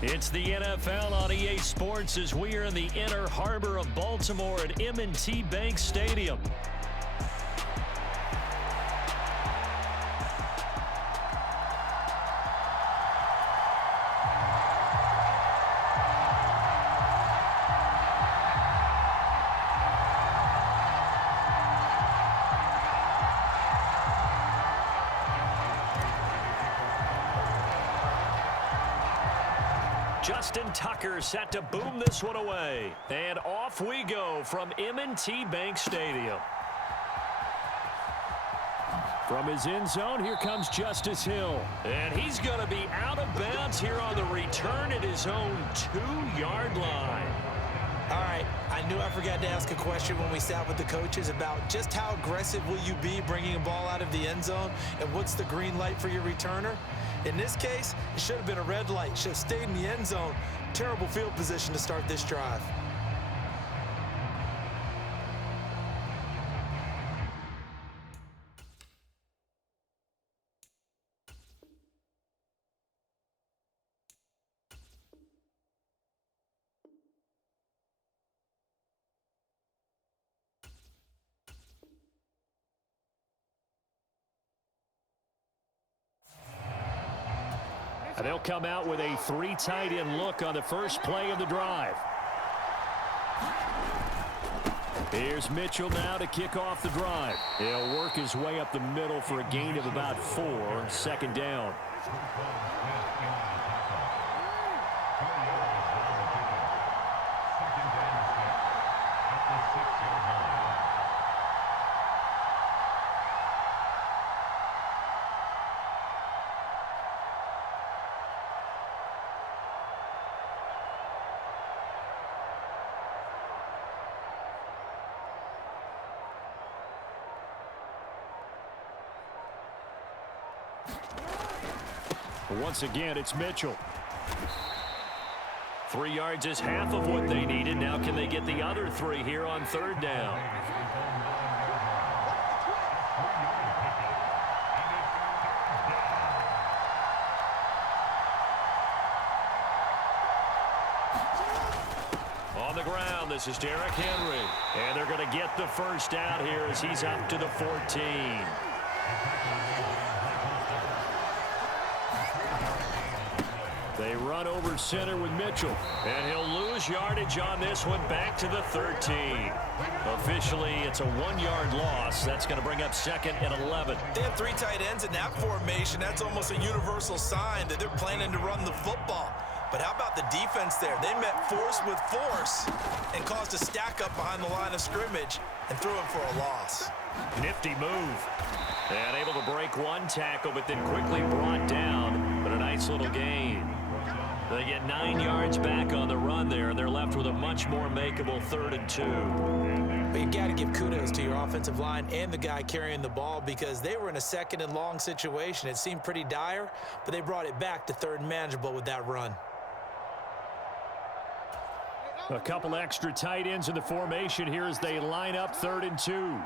It's the NFL on EA Sports as we are in the inner harbor of Baltimore at M&T Bank Stadium. Justin Tucker set to boom this one away. And off we go from M&T Bank Stadium. From his end zone, here comes Justice Hill. And he's going to be out of bounds here on the return at his own 2-yard line. All right, I knew I forgot to ask a question when we sat with the coaches about just how aggressive will you be bringing a ball out of the end zone, and what's the green light for your returner? In this case, it should have been a red light. Should have stayed in the end zone. Terrible field position to start this drive. They'll come out with a 3 tight end look on the first play of the drive. Here's Mitchell now to kick off the drive. He'll work his way up the middle for a gain of about 4, second down. Once again, it's Mitchell. 3 yards is half of what they needed. Now can they get the other 3 here on third down? On the ground, this is Derrick Henry. And they're going to get the first down here as he's up to the 14. They run over center with Mitchell. And he'll lose yardage on this one back to the 13. Officially, it's a 1-yard loss. That's going to bring up second and 11. They have 3 tight ends in that formation. That's almost a universal sign that they're planning to run the football. But how about the defense there? They met force with force and caused a stack up behind the line of scrimmage and threw him for a loss. Nifty move. And able to break one tackle, but then quickly brought down. But a nice little gain. They get 9 yards back on the run there, and they're left with a much more makeable 3rd and 2. But you got to give kudos to your offensive line and the guy carrying the ball because they were in a 2nd and long situation. It seemed pretty dire, but they brought it back to 3rd and manageable with that run. A couple extra tight ends in the formation here as they line up 3rd and 2.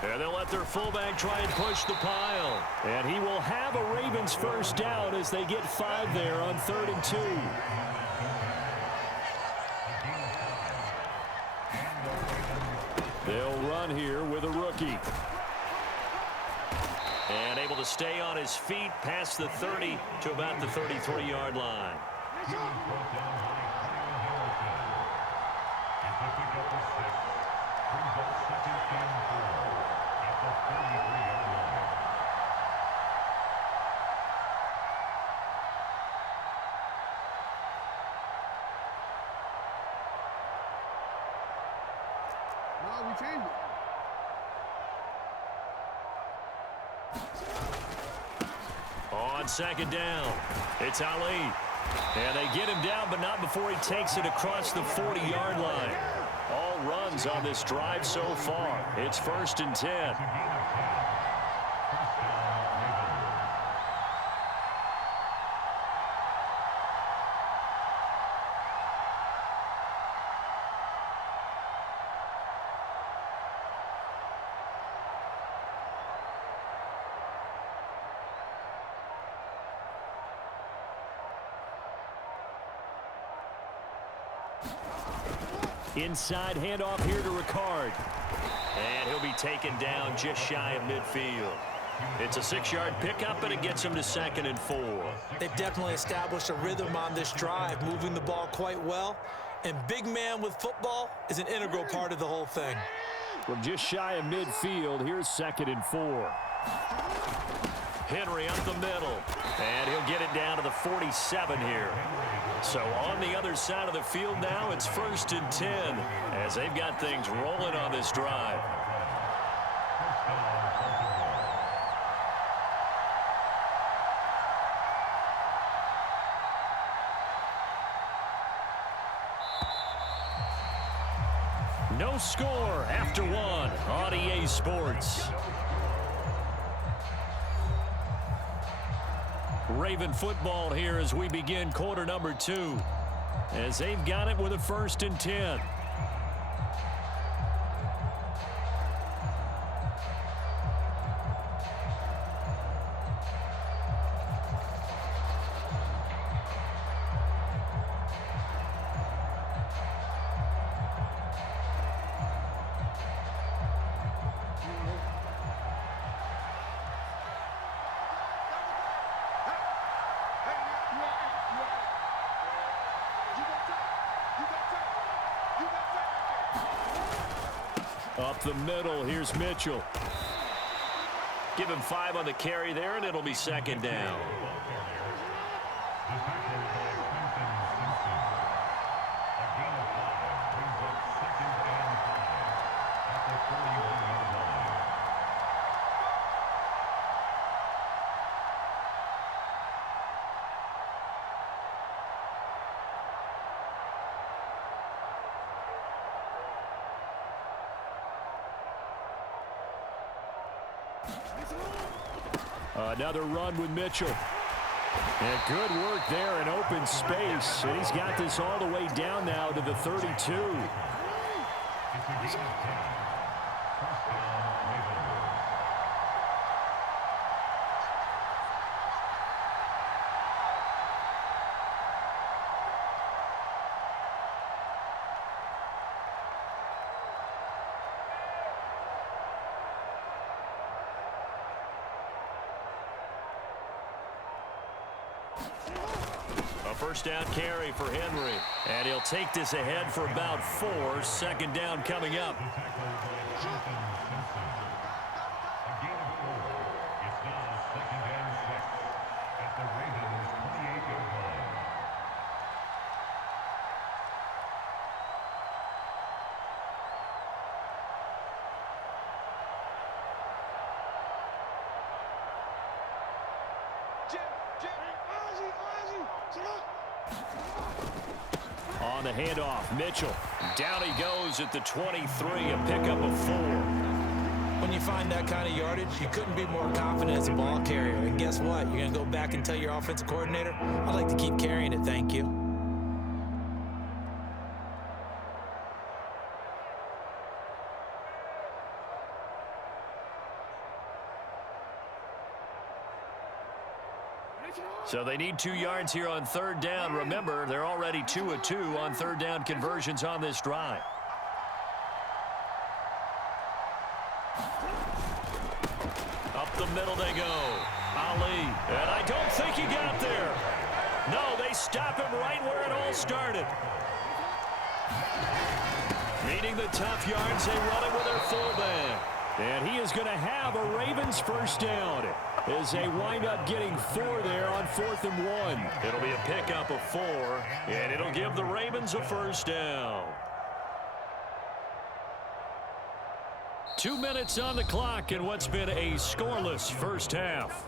And they'll let their fullback try and push the pile. And he will have a Ravens first down as they get 5 there on 3rd and 2. They'll run here with a rookie. And able to stay on his feet past the 30 to about the 33-yard line. On 2nd down, it's Ali. And they get him down, but not before he takes it across the 40-yard line. All runs on this drive so far. It's 1st and 10. Inside handoff here to Ricard. And he'll be taken down just shy of midfield. It's a 6-yard pickup, and it gets him to 2nd and 4. They've definitely established a rhythm on this drive, moving the ball quite well. And big man with football is an integral part of the whole thing. From just shy of midfield, here's 2nd and 4. Henry up the middle, and he'll get it down to the 47 here. So on the other side of the field now, it's 1st and 10 as they've got things rolling on this drive. No score after 1 on EA Sports. Raven football here as we begin quarter number 2. As they've got it with a 1st and 10. Up the middle, here's Mitchell. Give him 5 on the carry there, and it'll be 2nd down. Another run with Mitchell. And good work there in open space. And he's got this all the way down now to the 32. A 1st down carry for Henry. And he'll take this ahead for about 4. 2nd down coming up. On the handoff, Mitchell. Down he goes at the 23, a pickup of 4. When you find that kind of yardage, you couldn't be more confident as a ball carrier. And guess what? You're going to go back and tell your offensive coordinator, I'd like to keep carrying it, thank you. So they need 2 yards here on 3rd down. Remember, they're already 2 of 2 on 3rd down conversions on this drive. Up the middle they go. Ali. And I don't think he got there. No, they stop him right where it all started. Needing the tough yards, they run it with their fullback. And he is going to have a Ravens 1st down as they wind up getting 4 there on 4th and 1. It'll be a pickup of 4, and it'll give the Ravens a 1st down. 2 minutes on the clock in what's been a scoreless 1st half.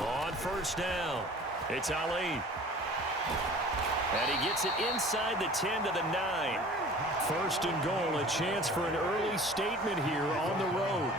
On 1st down, it's Ali. And he gets it inside the 10 to the 9. 1st and goal, a chance for an early statement here on the road.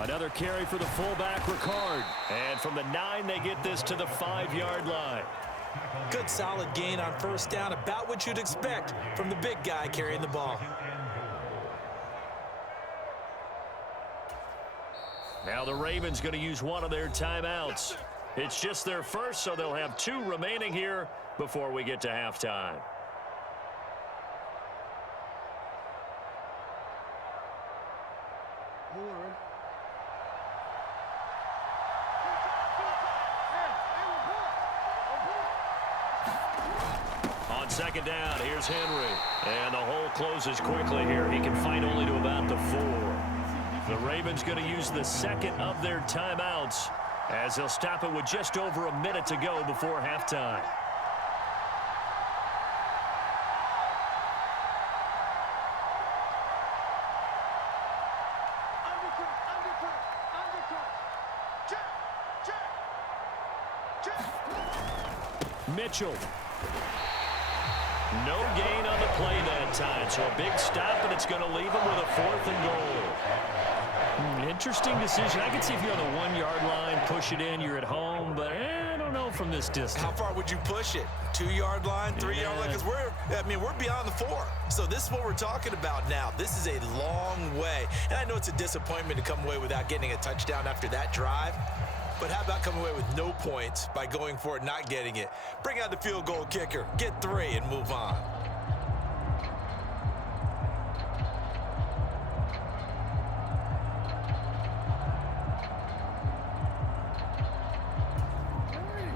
Another carry for the fullback, Ricard. And from the 9, they get this to the 5-yard line. Good solid gain on first down, about what you'd expect from the big guy carrying the ball. Now the Ravens going to use one of their timeouts. It's just their first, so they'll have 2 remaining here before we get to halftime. On second down, here's Henry. And the hole closes quickly here. He can fight only to about the 4. The Ravens going to use the second of their timeouts as they'll stop it with just over a minute to go before halftime. Mitchell. No gain on the play that time, so a big stop, and it's going to leave him with a 4th and goal. Interesting decision. I can see if you're on the 1-yard line, push it in, you're at home, but I don't know from this distance. How far would you push it? 2-yard line, 3-yard line? Because we're beyond the 4. So this is what we're talking about now. This is a long way. And I know it's a disappointment to come away without getting a touchdown after that drive. But how about coming away with no points by going for it, not getting it? Bring out the field goal kicker, get 3, and move on.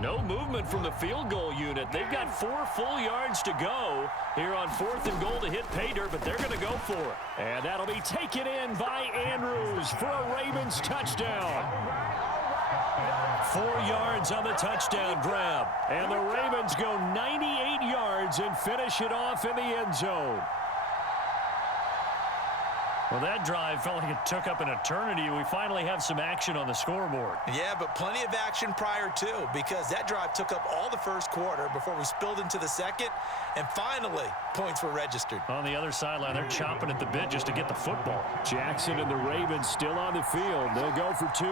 No movement from the field goal unit. They've got 4 full yards to go here on 4th and goal to hit pay dirt, but they're going to go for it. And that'll be taken in by Andrews for a Ravens touchdown. 4 yards on the touchdown grab. And the Ravens go 98 yards and finish it off in the end zone. Well, that drive felt like it took up an eternity. We finally have some action on the scoreboard. Yeah, but plenty of action prior to, because that drive took up all the first quarter before we spilled into the second, and finally, points were registered. On the other sideline, they're chomping at the bit just to get the football. Jackson and the Ravens still on the field. They'll go for 2.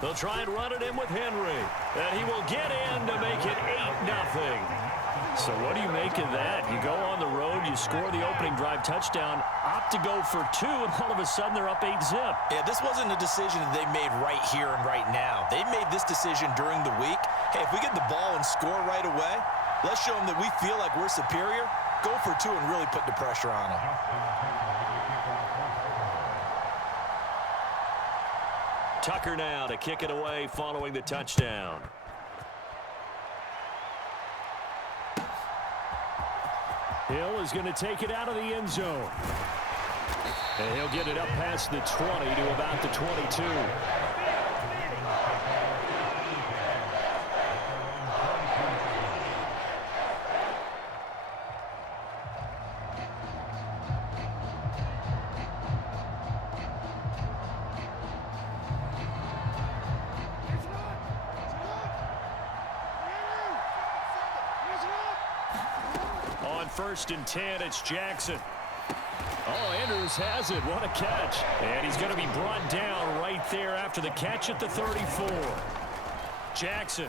They'll try and run it in with Henry, and he will get in to make it 8-0. So what do you make of that? You go on the road, you score the opening drive touchdown, opt to go for 2, and all of a sudden they're up 8-zip. Yeah, this wasn't a decision that they made right here and right now. They made this decision during the week. Hey, if we get the ball and score right away, let's show them that we feel like we're superior. Go for 2 and really put the pressure on them. Tucker now to kick it away following the touchdown. Hill is going to take it out of the end zone. And he'll get it up past the 20 to about the 22. On 1st and 10, it's Jackson. Oh, Andrews has it. What a catch. And he's going to be brought down right there after the catch at the 34. Jackson.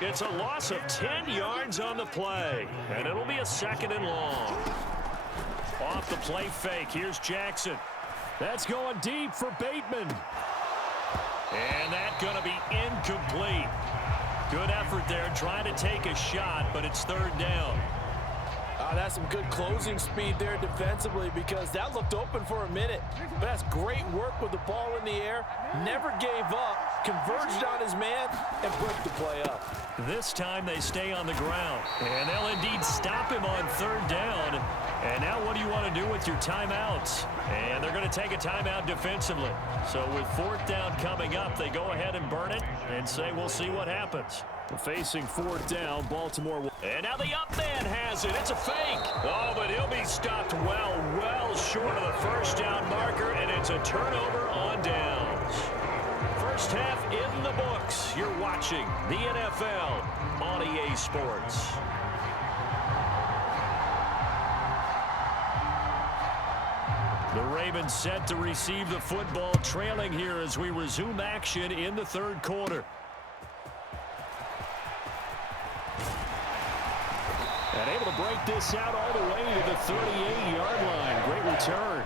It's a loss of 10 yards on the play. And it'll be a 2nd and long. Off the play fake. Here's Jackson. That's going deep for Bateman. And that's going to be incomplete. Good effort there, trying to take a shot, but it's 3rd down. That's some good closing speed there defensively, because that looked open for a minute. But that's great work with the ball in the air. Never gave up, converged on his man, and broke the play up. This time they stay on the ground, and they'll indeed stop him on 3rd down. And now what do you want to do with your timeouts? And they're going to take a timeout defensively. So with 4th down coming up, they go ahead and burn it and say we'll see what happens. Facing 4th down, Baltimore. And now the up man has it. It's a fake. Oh, but he'll be stopped well short of the 1st down marker, and it's a turnover on downs. First half in the books. You're watching the NFL on EA Sports. The Ravens set to receive the football, trailing here as we resume action in the third quarter. And able to break this out all the way to the 38-yard line. Great return.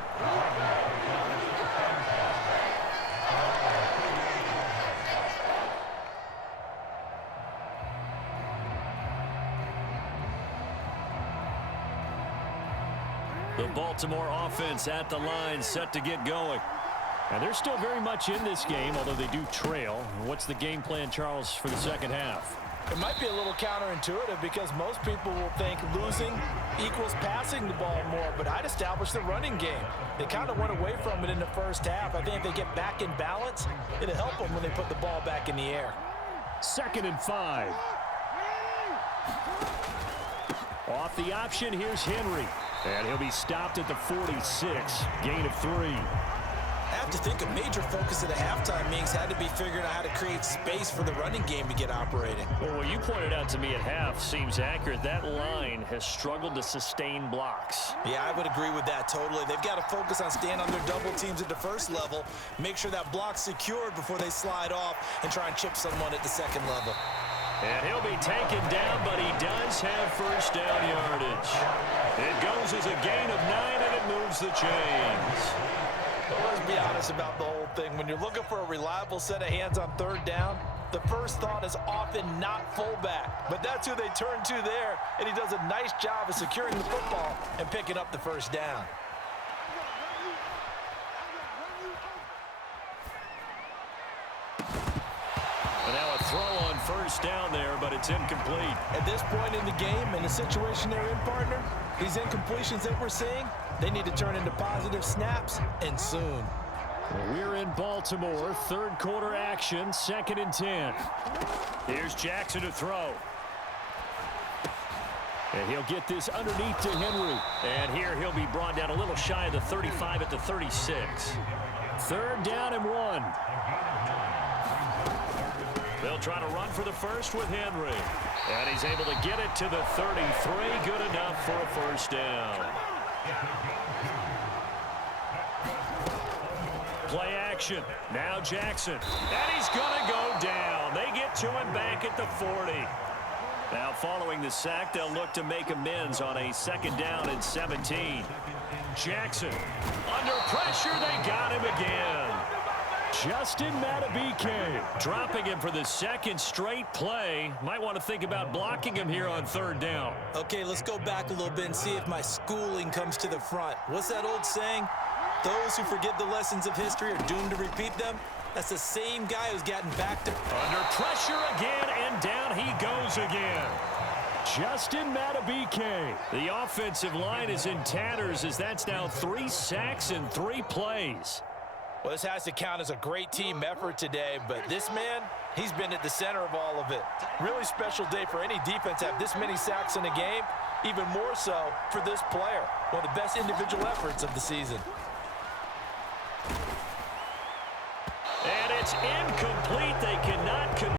The Baltimore offense at the line, set to get going. And they're still very much in this game, although they do trail. What's the game plan, Charles, for the second half? It might be a little counterintuitive because most people will think losing equals passing the ball more, but I'd establish the running game. They kind of went away from it in the first half. I think if they get back in balance, it'll help them when they put the ball back in the air. 2nd and 5. Off the option, here's Henry. And he'll be stopped at the 46, gain of 3. I have to think a major focus of the halftime meetings had to be figuring out how to create space for the running game to get operating. Well, what you pointed out to me at half seems accurate. That line has struggled to sustain blocks. Yeah, I would agree with that totally. They've got to focus on staying on their double teams at the first level, make sure that block's secured before they slide off and try and chip someone at the second level. And he'll be taken down, but he does have first down yardage. It goes as a gain of 9, and it moves the chains. But let's be honest about the whole thing. When you're looking for a reliable set of hands on third down, the first thought is often not fullback. But that's who they turn to there, and he does a nice job of securing the football and picking up the first down. And now a throw on first down there, but it's incomplete. At this point in the game, in the situation they're in, partner, these incompletions that we're seeing, they need to turn into positive snaps, and soon. We're in Baltimore, third quarter action, 2nd and 10. Here's Jackson to throw. And he'll get this underneath to Henry. And here he'll be brought down a little shy of the 35 at the 36. 3rd down and 1. They'll try to run for the first with Henry. And he's able to get it to the 33. Good enough for a first down. Play action. Now Jackson. And he's going to go down. They get to him back at the 40. Now following the sack, they'll look to make amends on a 2nd down and 17. Jackson. Under pressure, they got him again. Justin Madubuike dropping him for the 2nd straight play. Might want to think about blocking him here on 3rd down. Okay, let's go back a little bit and see if my schooling comes to the front. What's that old saying? Those who forget the lessons of history are doomed to repeat them. That's the same guy who's gotten back to... Under pressure again, and down he goes again. Justin Madubuike. The offensive line is in tatters as that's now 3 sacks in 3 plays. Well, this has to count as a great team effort today, but this man, he's been at the center of all of it. Really special day for any defense to have this many sacks in a game, even more so for this player. One of the best individual efforts of the season. And it's incomplete. They cannot